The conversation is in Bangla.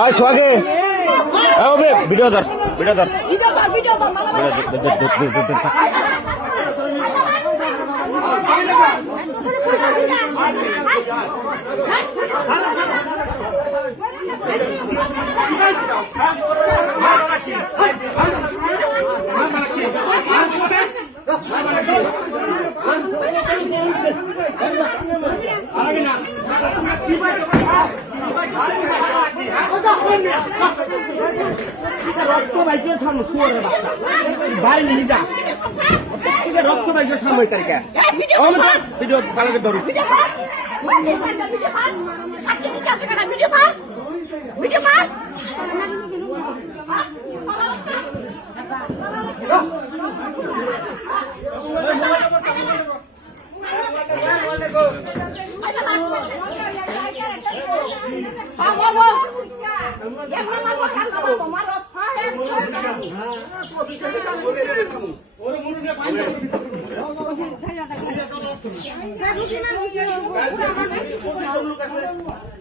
আয় সোহাগে ভিডিও ধর রক্ত বাইকের সামনে শুয়ারের বাচ্চা ভাই নিয়ে যা রক্ত বাইকের সামনে তারিখে ভিডিও ভালো করে ধরুন Oke,